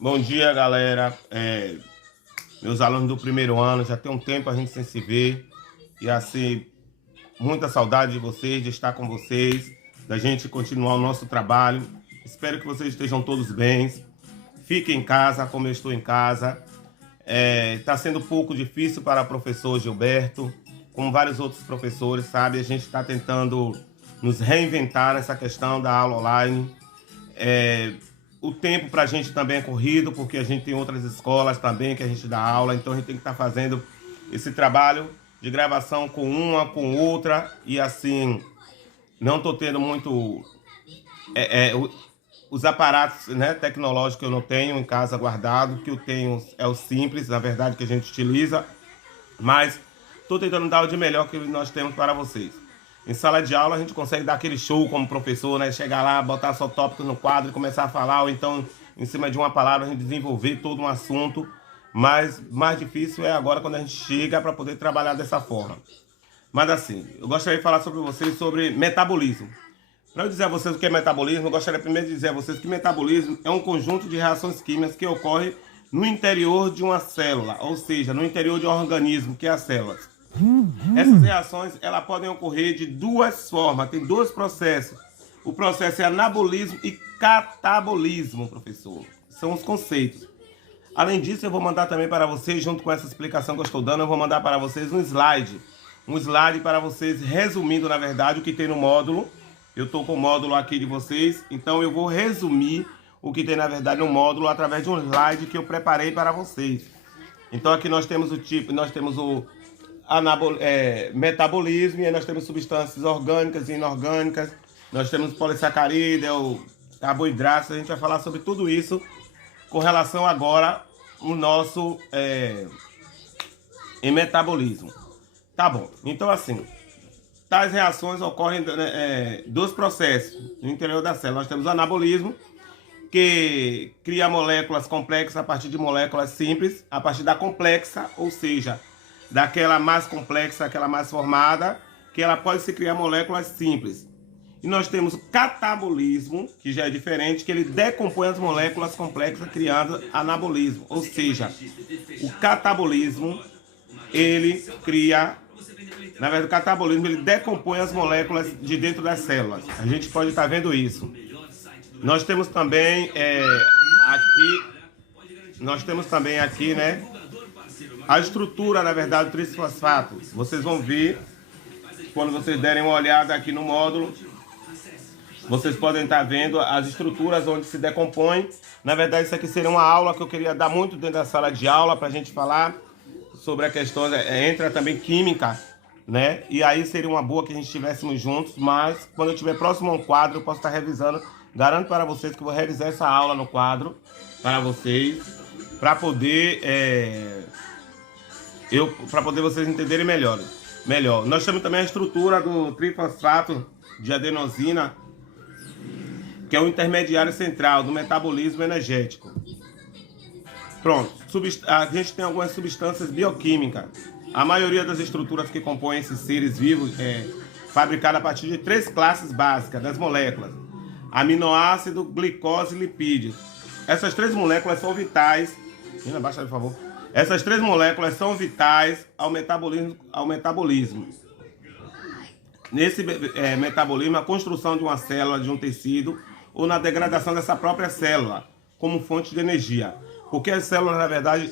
Bom dia, galera. Meus alunos do primeiro ano, já tem um tempo a gente sem se ver. E assim, muita saudade de vocês, de estar com vocês, da gente continuar o nosso trabalho. Espero que vocês estejam todos bem. Fiquem em casa, como eu estou em casa. Está sendo um pouco difícil para o professor Gilberto, como vários outros professores, sabe? A gente está tentando nos reinventar essa questão da aula online. O tempo para a gente também é corrido, porque a gente tem outras escolas também que a gente dá aula, então a gente tem que estar fazendo esse trabalho de gravação com uma, com outra, e assim, não estou tendo muito os aparatos, né, tecnológicos eu não tenho em casa guardado, o que eu tenho é o simples, na verdade, que a gente utiliza, mas estou tentando dar o de melhor que nós temos para vocês. Em sala de aula a gente consegue dar aquele show como professor, né? Chegar lá, botar só tópicos no quadro e começar a falar, ou então em cima de uma palavra a gente desenvolver todo um assunto. Mas mais difícil é agora quando a gente chega para poder trabalhar dessa forma. Mas assim, eu gostaria de falar sobre vocês sobre metabolismo. Para eu dizer a vocês o que é metabolismo, eu gostaria primeiro de dizer a vocês que metabolismo é um conjunto de reações químicas que ocorre no interior de uma célula, ou seja, no interior de um organismo, que é as células. Essas reações elas podem ocorrer de duas formas, tem dois processos. O processo é anabolismo e catabolismo, professor. São os conceitos. Além disso, eu vou mandar também para vocês, junto com essa explicação que eu estou dando, eu vou mandar para vocês um slide. Um slide para vocês, resumindo, na verdade, o que tem no módulo. Eu estou com o módulo aqui de vocês, então eu vou resumir o que tem, na verdade, no módulo através de um slide que eu preparei para vocês. Então aqui nós temos o tipo, nós temos o metabolismo, e aí nós temos substâncias orgânicas e inorgânicas, nós temos polissacarídeo, carboidratos. A gente vai falar sobre tudo isso com relação agora ao nosso em metabolismo. Tá bom, então assim, tais reações ocorrem dos processos no interior da célula. Nós temos o anabolismo, que cria moléculas complexas a partir de moléculas simples, a partir da complexa, ou seja, daquela mais complexa, aquela mais formada, que ela pode se criar moléculas simples. E nós temos o catabolismo, que já é diferente, que ele decompõe as moléculas complexas criando anabolismo. Ou seja, o catabolismo, ele cria, na verdade o catabolismo, ele decompõe as moléculas de dentro das células. A gente pode estar vendo isso. Nós temos também aqui, né, a estrutura, na verdade, do trisfosfato. Vocês vão ver, quando vocês derem uma olhada aqui no módulo, vocês podem estar vendo as estruturas onde se decompõe. Na verdade, isso aqui seria uma aula que eu queria dar muito dentro da sala de aula, para a gente falar sobre a questão, entra também química, né? E aí seria uma boa que a gente estivéssemos juntos, mas quando eu estiver próximo a um quadro, eu posso estar revisando. Garanto para vocês que eu vou revisar essa aula no quadro, para vocês, para poder... para poder vocês entenderem melhor. Nós temos também a estrutura do trifosfato de adenosina, que é o intermediário central do metabolismo energético. Pronto, a gente tem algumas substâncias bioquímicas. A maioria das estruturas que compõem esses seres vivos é fabricada a partir de três classes básicas das moléculas: aminoácido, glicose e lipídios. Essas três moléculas são vitais. Abaixa, por favor. Essas três moléculas são vitais ao metabolismo. Nesse metabolismo, a construção de uma célula, de um tecido, ou na degradação dessa própria célula, como fonte de energia. Porque a célula, na verdade,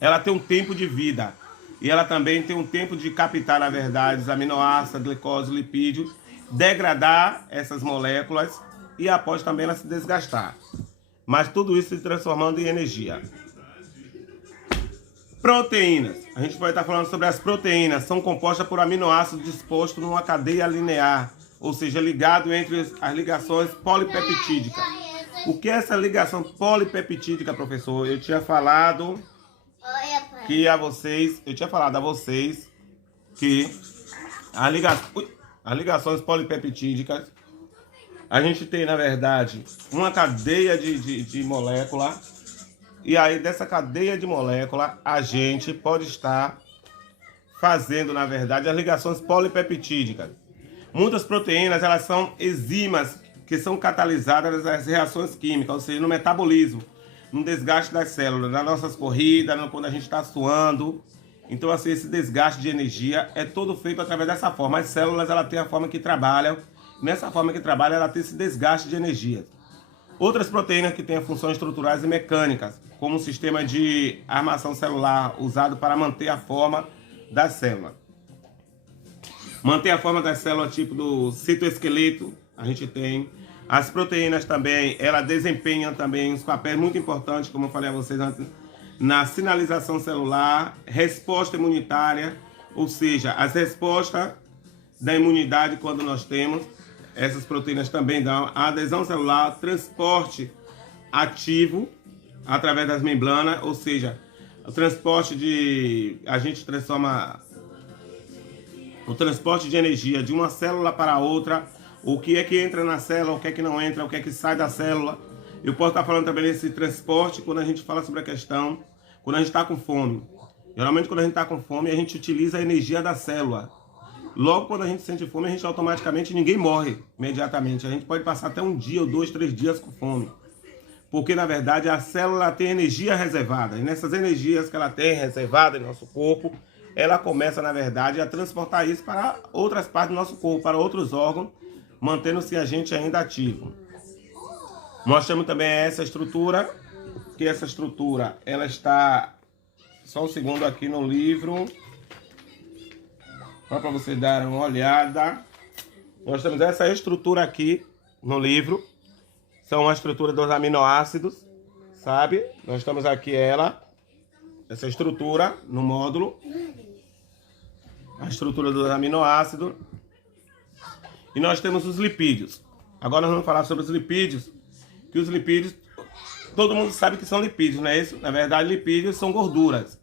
ela tem um tempo de vida. E ela também tem um tempo de captar, na verdade, os aminoácidos, glicose, lipídio, degradar essas moléculas e após também ela se desgastar. Mas tudo isso se transformando em energia. Proteínas. A gente pode estar falando sobre as proteínas. São compostas por aminoácidos dispostos numa cadeia linear, ou seja, ligado entre as ligações polipeptídicas. O que é essa ligação polipeptídica, professor? Eu tinha falado a vocês que as ligações polipeptídicas, a gente tem, na verdade, uma cadeia de molécula. E aí, dessa cadeia de molécula, a gente pode estar fazendo, na verdade, as ligações polipeptídicas. Muitas proteínas, elas são enzimas que são catalisadas nas reações químicas, ou seja, no metabolismo. no desgaste das células, nas nossas corridas, quando a gente está suando. Então, assim, esse desgaste de energia é todo feito através dessa forma. As células, ela tem a forma que trabalham. Nessa forma que trabalha, ela tem esse desgaste de energia. Outras proteínas que têm funções estruturais e mecânicas, como o sistema de armação celular usado para manter a forma da célula. Manter a forma da célula tipo do citoesqueleto, a gente tem. As proteínas também, elas desempenham também uns papéis muito importantes, como eu falei a vocês antes, na sinalização celular, resposta imunitária, ou seja, as respostas da imunidade quando nós temos, essas proteínas também dão a adesão celular, transporte ativo através das membranas, ou seja, o transporte de... a gente transforma o transporte de energia de uma célula para outra, o que é que entra na célula, o que é que não entra, o que é que sai da célula. Eu posso estar falando também desse transporte quando a gente fala sobre a questão, quando a gente está com fome. Geralmente quando a gente está com fome, a gente utiliza a energia da célula. Logo quando a gente sente fome, a gente automaticamente, ninguém morre imediatamente. A gente pode passar até um dia, ou 2, 3 dias com fome. Porque na verdade a célula tem energia reservada. E nessas energias que ela tem reservada em nosso corpo, ela começa na verdade a transportar isso para outras partes do nosso corpo, para outros órgãos, mantendo-se a gente ainda ativo. Nós temos também essa estrutura, que essa estrutura, ela está, só um segundo aqui no livro, só para vocês darem uma olhada. Nós temos essa estrutura aqui no livro, são a estrutura dos aminoácidos, sabe? Nós estamos aqui essa estrutura no módulo, a estrutura dos aminoácidos, e nós temos os lipídios. Agora nós vamos falar sobre os lipídios, que os lipídios, todo mundo sabe que são lipídios, não é isso? Na verdade, lipídios são gorduras.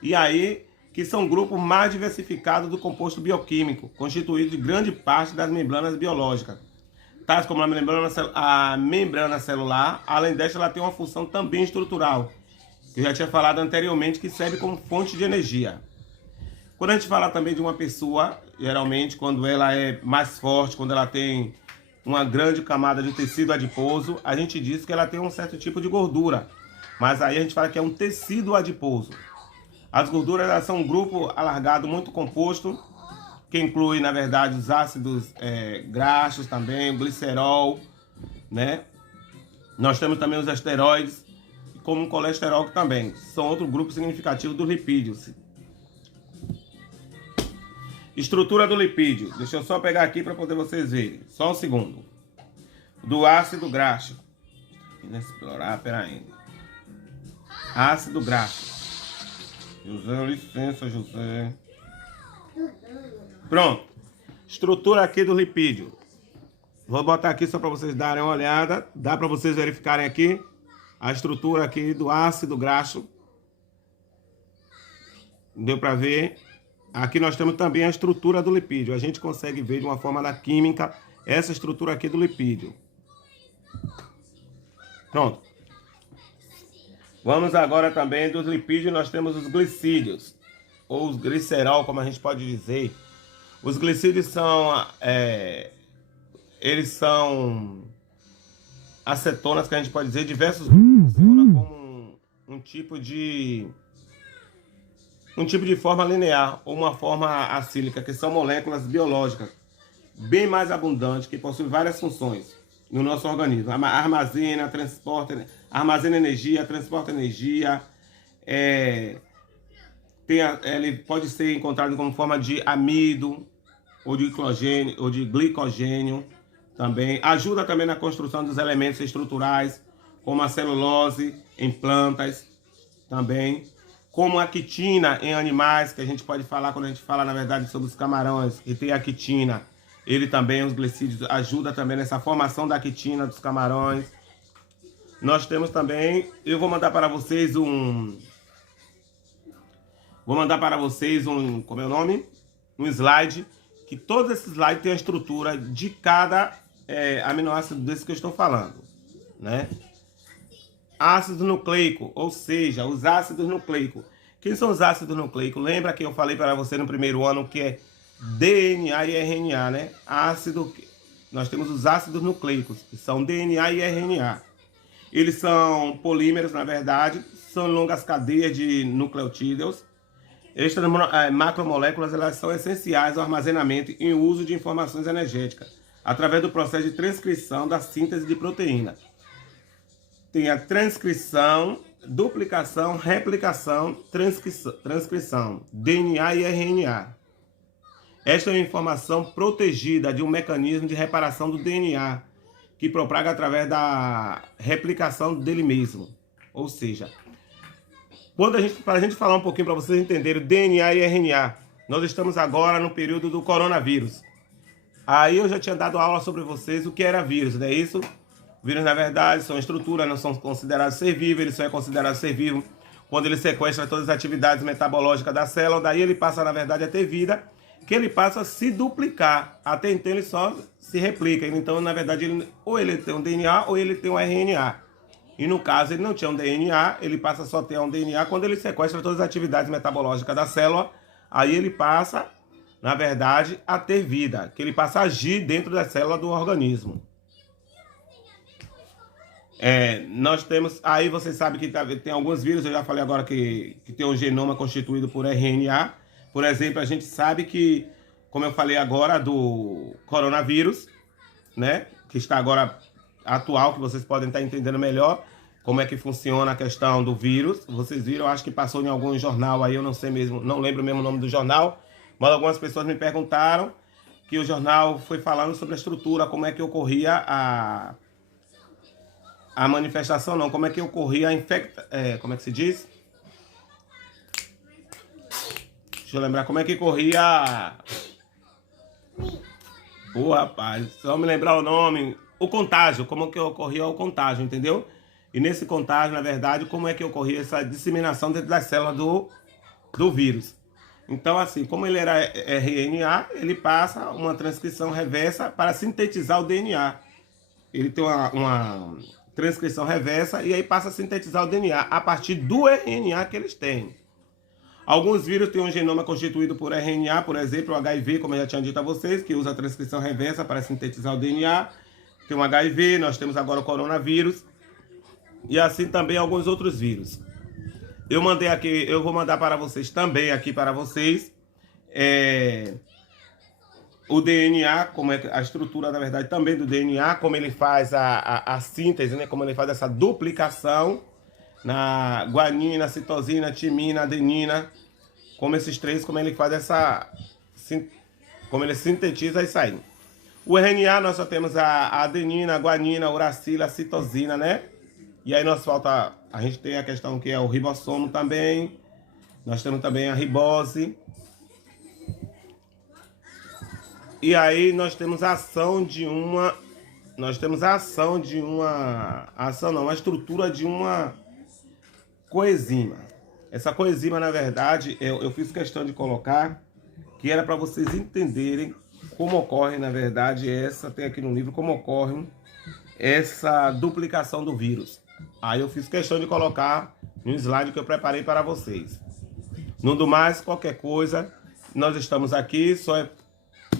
E aí, que são grupos mais diversificados do composto bioquímico, constituído de grande parte das membranas biológicas, tais como a membrana celular. Além desta, ela tem uma função também estrutural, que eu já tinha falado anteriormente, que serve como fonte de energia. Quando a gente fala também de uma pessoa, geralmente quando ela é mais forte, quando ela tem uma grande camada de tecido adiposo, a gente diz que ela tem um certo tipo de gordura, mas aí a gente fala que é um tecido adiposo. As gorduras, elas são um grupo alargado muito composto, que inclui, na verdade, os ácidos graxos também, o glicerol, né? Nós temos também os esteroides, como o colesterol também. São outro grupo significativo dos lipídios. Estrutura do lipídio. Deixa eu só pegar aqui para poder vocês verem. Só um segundo. Do ácido graxo. Inexplorar, peraí. Ácido graxo. José, licença, José. Pronto. Estrutura aqui do lipídio. Vou botar aqui só para vocês darem uma olhada. Dá para vocês verificarem aqui a estrutura aqui do ácido graxo. Deu para ver? Aqui nós temos também a estrutura do lipídio. A gente consegue ver de uma forma da química essa estrutura aqui do lipídio. Pronto. Vamos agora também dos lipídios. Nós temos os glicídios, ou os glicerol, como a gente pode dizer. Os glicídios são, eles são acetonas, que a gente pode dizer, diversos grupos, como um tipo de forma linear ou uma forma acílica, que são moléculas biológicas bem mais abundantes, que possuem várias funções no nosso organismo. Armazena, transporta, armazena energia, transporta energia, ele pode ser encontrado como forma de amido ou de glicogênio também. Ajuda também na construção dos elementos estruturais, como a celulose em plantas também, como a quitina em animais, que a gente pode falar quando a gente fala, na verdade, sobre os camarões, e tem a quitina. Ele também, os glicídios, ajuda também nessa formação da quitina dos camarões. Nós temos também, eu vou mandar para vocês como é o nome? Um slide, que todos esses slides têm a estrutura de cada aminoácido desse que eu estou falando, né? Ácido nucleico, ou seja, os ácidos nucleicos. Quem são os ácidos nucleicos? Lembra que eu falei para você no primeiro ano que é DNA e RNA, né? Nós temos os ácidos nucleicos, que são DNA e RNA. Eles são polímeros, na verdade, são longas cadeias de nucleotídeos. Estas macromoléculas elas são essenciais ao armazenamento e uso de informações energéticas, através do processo de transcrição da síntese de proteína. Tem a transcrição, duplicação, replicação, transcrição, DNA e RNA. Esta é uma informação protegida de um mecanismo de reparação do DNA, que propaga através da replicação dele mesmo. Ou seja, para a gente falar um pouquinho para vocês entenderem DNA e RNA, nós estamos agora no período do coronavírus. Aí eu já tinha dado aula sobre vocês o que era vírus, não é isso? Vírus, na verdade, são estruturas, não são considerados ser vivo, ele só é considerado ser vivo quando ele sequestra todas as atividades metabológicas da célula, daí ele passa, na verdade, a ter vida, que ele passa a se duplicar. Até então ele só se replica. Então, na verdade, ou ele tem um DNA ou ele tem um RNA. E no caso, ele não tinha um DNA, ele passa só a ter um DNA quando ele sequestra todas as atividades metabológicas da célula. Aí ele passa, na verdade, a ter vida, que ele passa a agir dentro da célula do organismo. Nós temos, aí você sabe que tem alguns vírus, eu já falei agora que tem um genoma constituído por RNA. Por exemplo, a gente sabe que, como eu falei agora, do coronavírus, né, que está agora atual, que vocês podem estar entendendo melhor como é que funciona a questão do vírus. Vocês viram, eu acho que passou em algum jornal aí, eu não sei mesmo, não lembro mesmo o nome do jornal, mas algumas pessoas me perguntaram que o jornal foi falando sobre a estrutura, como é que ocorria a manifestação, não, como é que ocorria a como é que se diz? Deixa eu lembrar como é que corria. Rapaz, só me lembrar o nome. O contágio, como que ocorria o contágio, entendeu? E nesse contágio, na verdade, como é que ocorria essa disseminação dentro das células do vírus. Então, assim, como ele era RNA, ele passa uma transcrição reversa para sintetizar o DNA. Ele tem uma transcrição reversa e aí passa a sintetizar o DNA a partir do RNA que eles têm. Alguns vírus têm um genoma constituído por RNA, por exemplo, o HIV, como eu já tinha dito a vocês, que usa a transcrição reversa para sintetizar o DNA. Tem o HIV, nós temos agora o coronavírus, e assim também alguns outros vírus. Eu mandei aqui, eu vou mandar para vocês também, aqui para vocês, o DNA, como é a estrutura, na verdade, também do DNA, como ele faz a síntese, né, como ele faz essa duplicação, na guanina, citosina, timina, adenina, como esses três, como ele faz como ele sintetiza isso aí. O RNA nós só temos a adenina, a guanina, a uracila, a citosina, né? E aí nós falta, a gente tem a questão que é o ribossomo também, nós temos também a ribose. E aí nós temos a ação de uma, a estrutura de uma coenzima. Essa coenzima, na verdade, eu fiz questão de colocar que era para vocês entenderem como ocorre, na verdade, tem aqui no livro, como ocorre essa duplicação do vírus. Aí eu fiz questão de colocar no slide que eu preparei para vocês. No do mais, qualquer coisa, nós estamos aqui, só é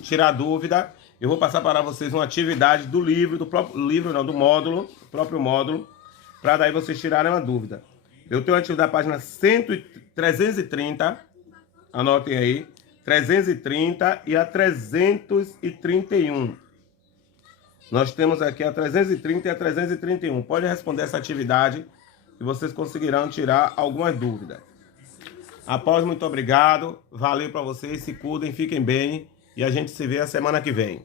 tirar dúvida. Eu vou passar para vocês uma atividade do livro, do próprio módulo, para daí vocês tirarem uma dúvida. Eu tenho ativo da página 330, anotem aí, 330 e a 331. Nós temos aqui a 330 e a 331. Pode responder essa atividade e vocês conseguirão tirar algumas dúvidas. Após, muito obrigado, valeu para vocês, se cuidem, fiquem bem e a gente se vê a semana que vem.